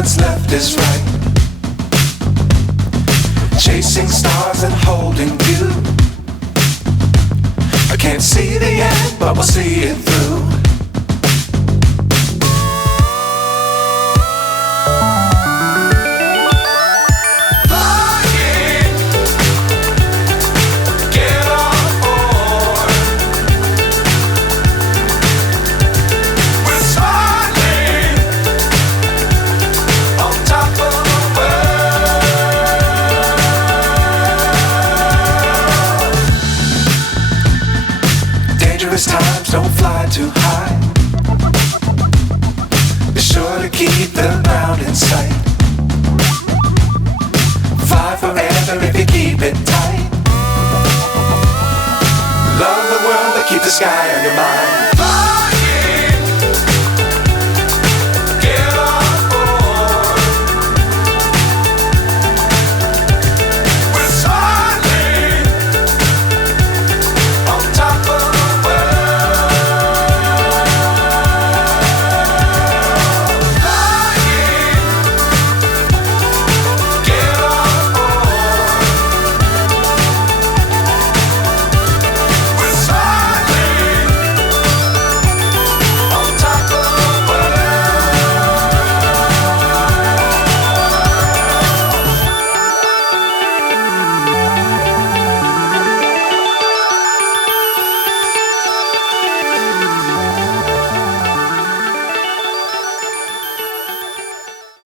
what's left is right. Chasing stars and holding you. I can't see the end, but we'll see it through. Times don't fly too high. Be sure to keep the ground in sight. Fly forever if you keep it tight. Love the world but keep the sky on your mind.